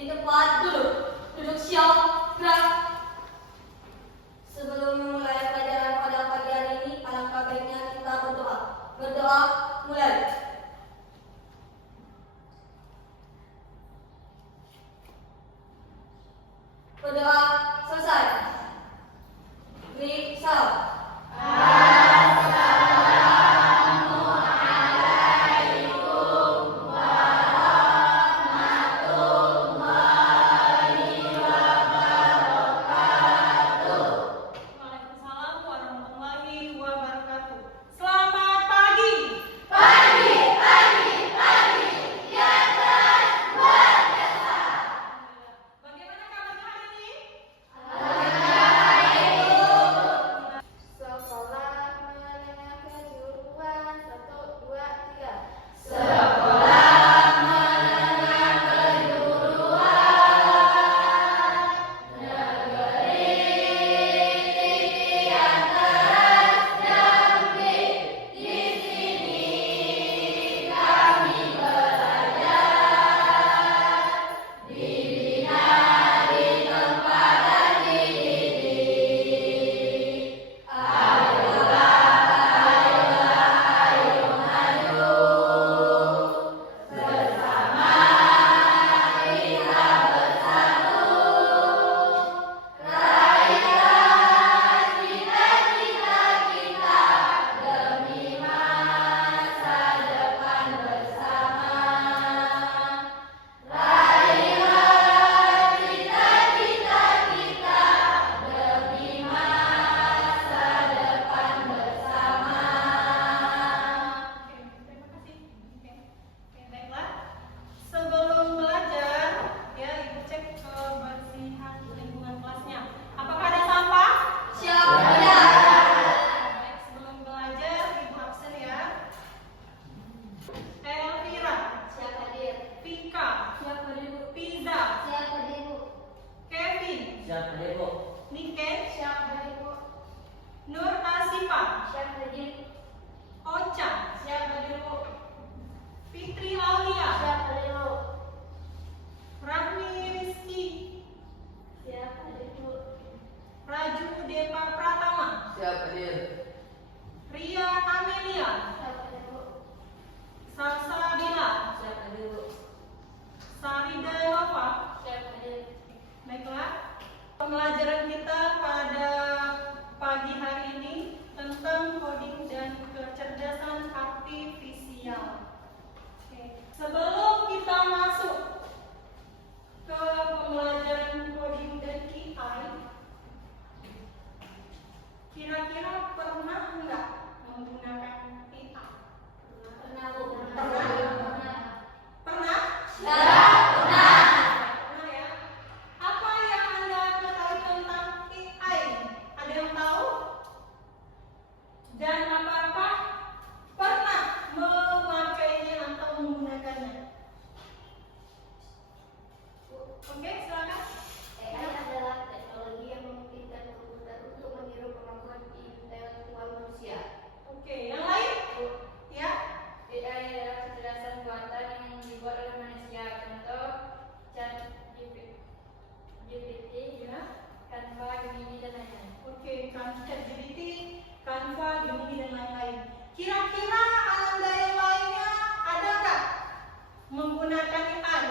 Di tempat duduk. Duduk siap, gerak. Sebelum memulai pelajaran pada pagi hari ini, alangkah baiknya kita berdoa. Berdoa, mulai. Berdoa selesai. Beri salam. Waalaikumsalam warahmatullahi wabarakatuh. Selamat pagi. Bagaimana kabarnya hari ini? Sekolah menengah kejuruan 1, 2, 3. Terima kasih. Baiklah. Sebelum belajar, ya Ibu cek kebersihan lingkungan kelasnya. Apakah ada sampah? Siap, Baik, sebelum belajar Ibu absen ya. Elvira, Siap hadir. Vika, Siap hadir, Bu. Piza, Siap hadir, Bu. Kevin, Siap hadir, Bu. Niken, Siap hadir, Bu. Nur Asifa, Siap hadir. Ocha, Siap hadir, Bu. Fitri Aulia, Siap hadir, Bu. Rahmi Rizky, Siap hadir, Bu. Raju Depa Pratama, Siap hadir. Ria Amelia, Siap hadir, Bu. Salsa Bila, Siap hadir, Bu. Sarida Nova. Siap hadir. Baiklah, pembelajaran kita pada pagi hari ini tentang coding dan kecerdasan artifisial. Oke. Sebelum kita masuk ke pembelajaran coding dan KI, kira-kira pernah enggak menggunakan AI? Pernah, Bu. Pernah. Pernah? Pernah. Pernah ya. Apa yang Anda ketahui tentang AI? Ada yang tahu? Dan apakah pernah memakainya atau menggunakannya? Oke, silakan. AI adalah teknologi yang memungkinkan komputer untuk meniru kemampuan intelektual manusia. Oke, yang lain? Ya. AI adalah kecerdasan buatan yang dibuat oleh manusia. Contoh, ChatGPT, Ya. Canva, Gemini, dan lain-lain. Oke, ChatGPT, Canva, Gemini dan lain-lain. Kira-kira Anda yang lainnya ada nggak menggunakan AI?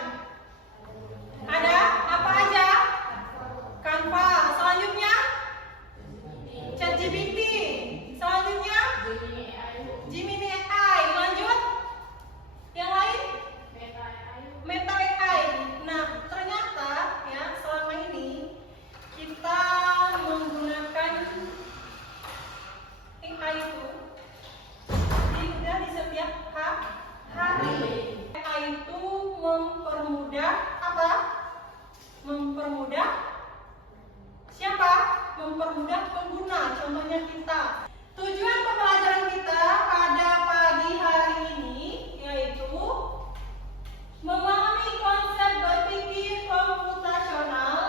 Ada? Apa aja? Canva. Selanjutnya? ChatGPT. Selanjutnya? Gemini AI, Gemini AI. Lanjut? Yang lain? Meta AI, Meta AI. Nah, ternyata ya selama ini kita menggunakan AI itu di setiap hari. AI itu mempermudah apa? Mempermudah siapa? Mempermudah pengguna. Contohnya kita. Tujuan pembelajaran kita pada pagi hari ini yaitu memahami konsep berpikir komputasional,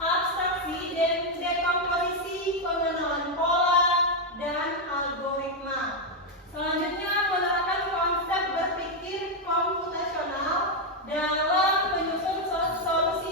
abstraksi dan dekomposisi, pengenalan pola dan algoritma. Selanjutnya menerapkan konsep berpikir komputasional dalam penyusun solusi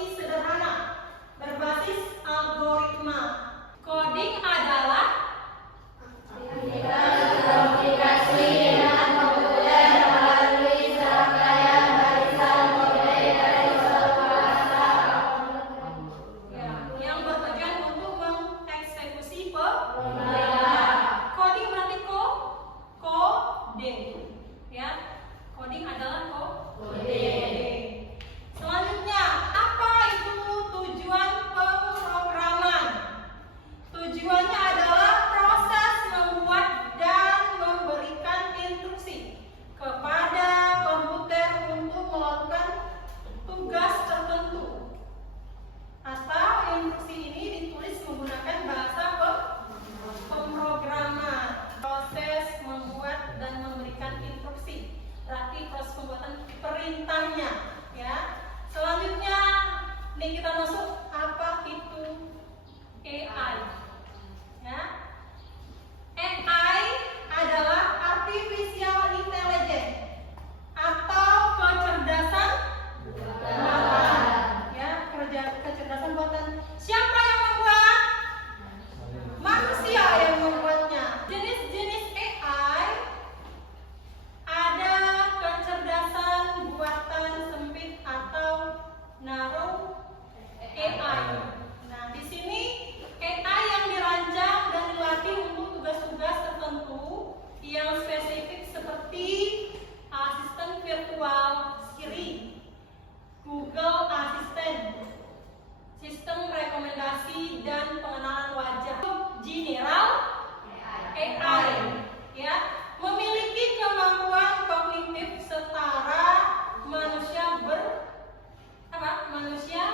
sistem rekomendasi dan pengenalan wajah general AI, ya, memiliki kemampuan kognitif setara manusia manusia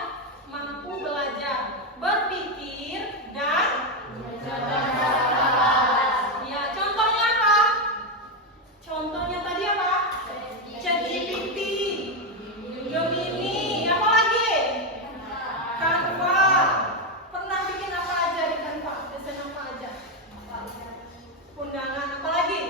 mampu belajar, berpikir dan ya, contohnya apa? Contohnya tadi apa? ChatGPT, Gemini, apa lagi? Canva. Pernah bikin apa aja di Canva? Desain apa aja? Undangan, apa lagi?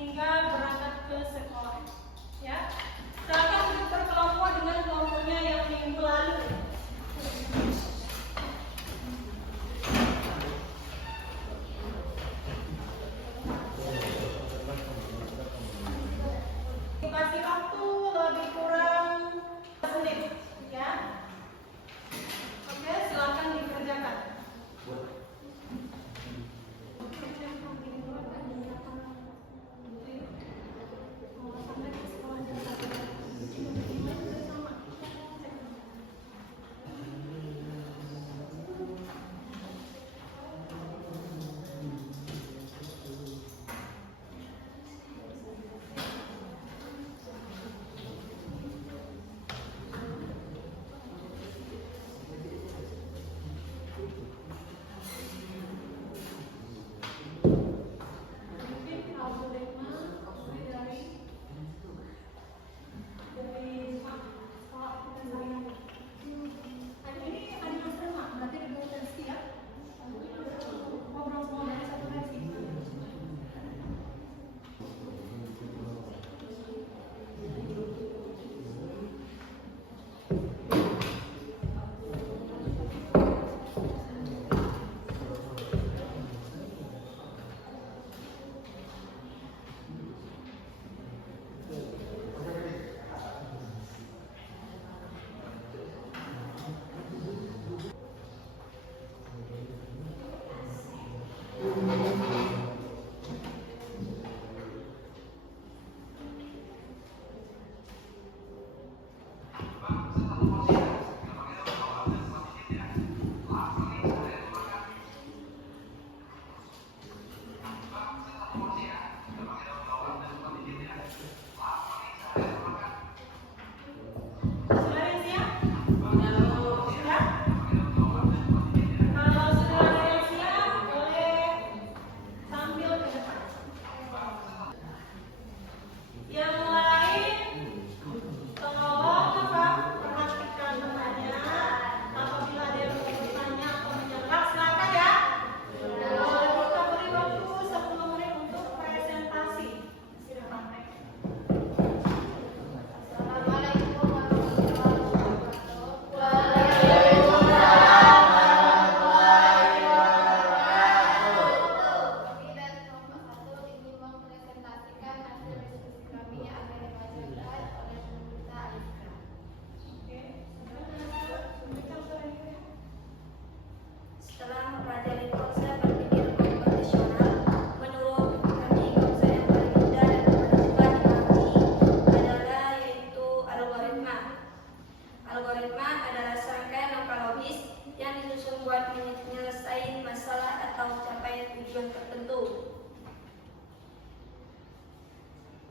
hingga berangkat ke sekolah. Ya, silakan duduk berkelompok dengan kelompoknya yang minggu lalu. Kasih waktu lebih kurang 10 menit, ya. Oke, silakan dikerjakan.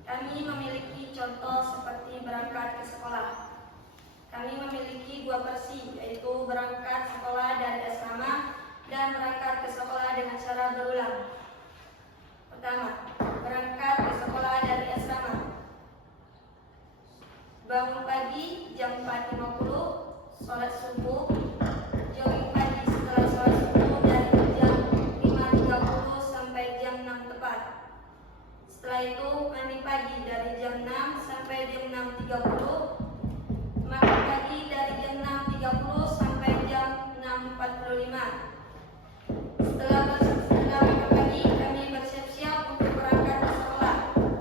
Kami memiliki contoh seperti berangkat ke sekolah. Kami memiliki dua versi, yaitu berangkat sekolah dari asrama dan berangkat ke sekolah dengan cara berulang. Pertama, berangkat ke sekolah dari asrama. Bangun pagi jam 4.50, sholat subuh, jogging pagi setelah sholat subuh dari jam 5.30 sampai jam 6 tepat. Setelah itu mandi pagi dari jam 6 sampai jam 6.30, makan pagi dari jam 6.30 sampai jam 6.45. Setelah makan pagi, kami bersiap-siap untuk berangkat ke sekolah.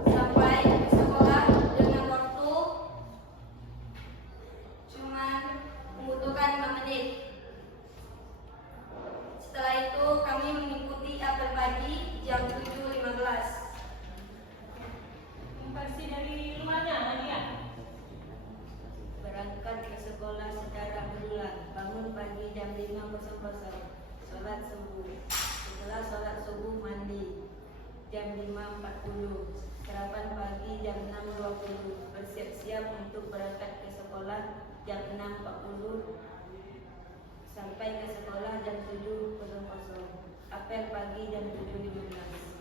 Sampai ke sekolah dengan waktu cuma membutuhkan 5 menit. Setelah itu kami mengikuti apel pagi jam 7.15. Versi dari luarnya, Nadia. Berangkat ke sekolah secara berulang. Bangun pagi jam 5.00, sholat subuh. Setelah sholat subuh mandi jam 5.40. Sarapan pagi jam 6.20. Bersiap-siap untuk berangkat ke sekolah jam 6.40. Sampai ke sekolah jam 7.00. Apel pagi jam 7.15.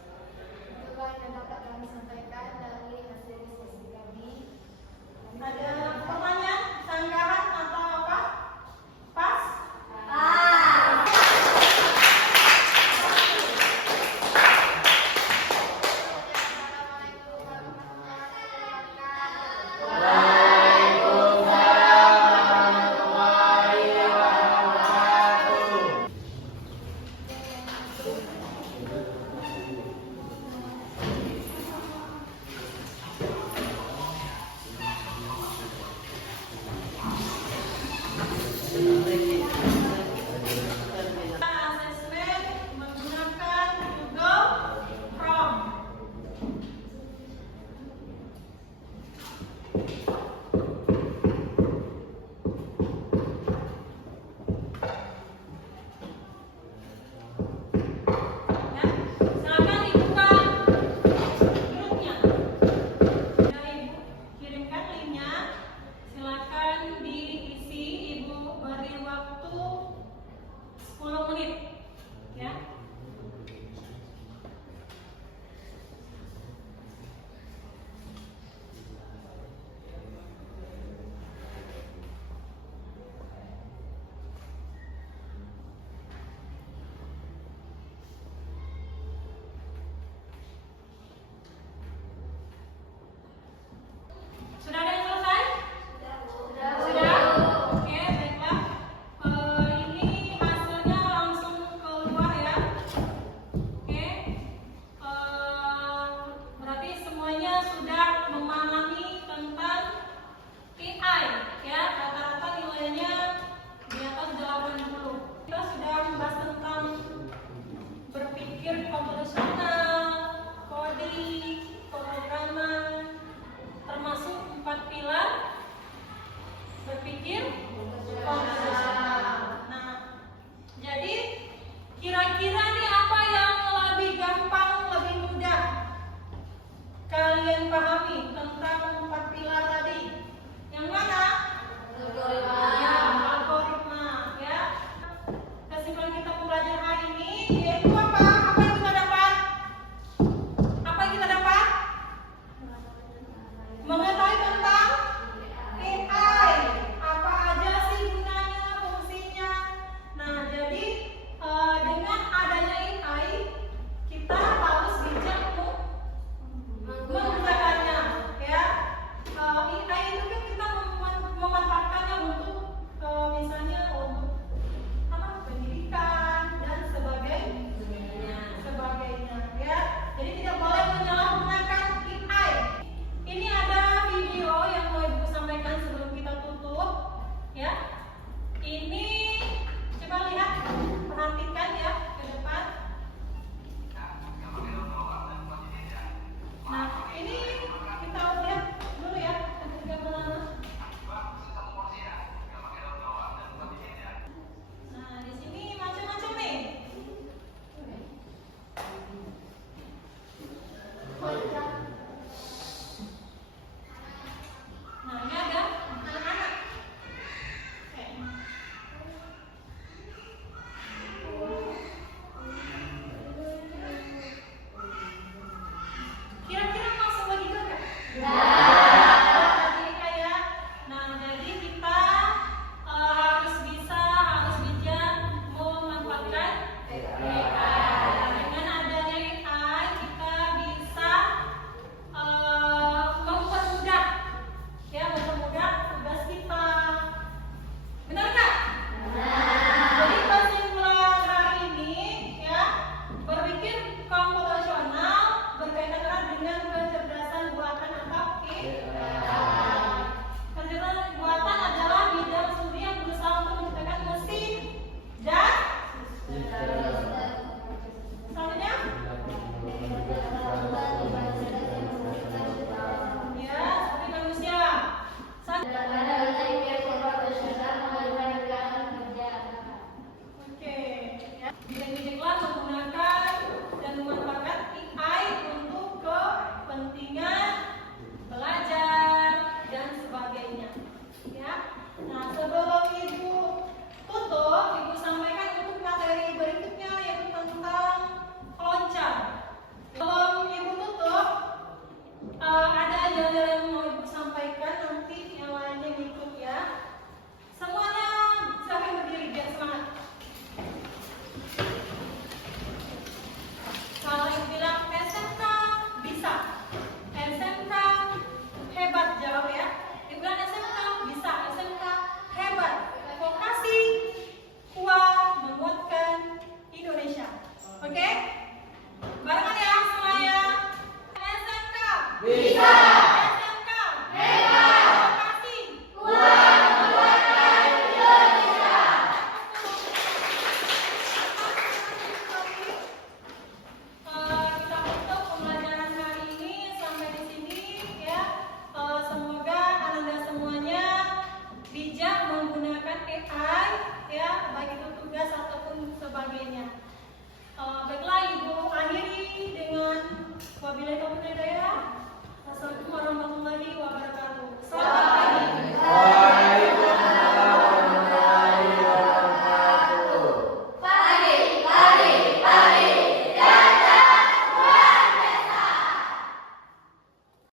Itulah yang dapat kami sampaikan dari hasil diskusi kami. Ada pertanyaan, sanggahan atau apa? Pas? Assalamualaikum yang pahami tentang 4 pilar tadi? Yang mana?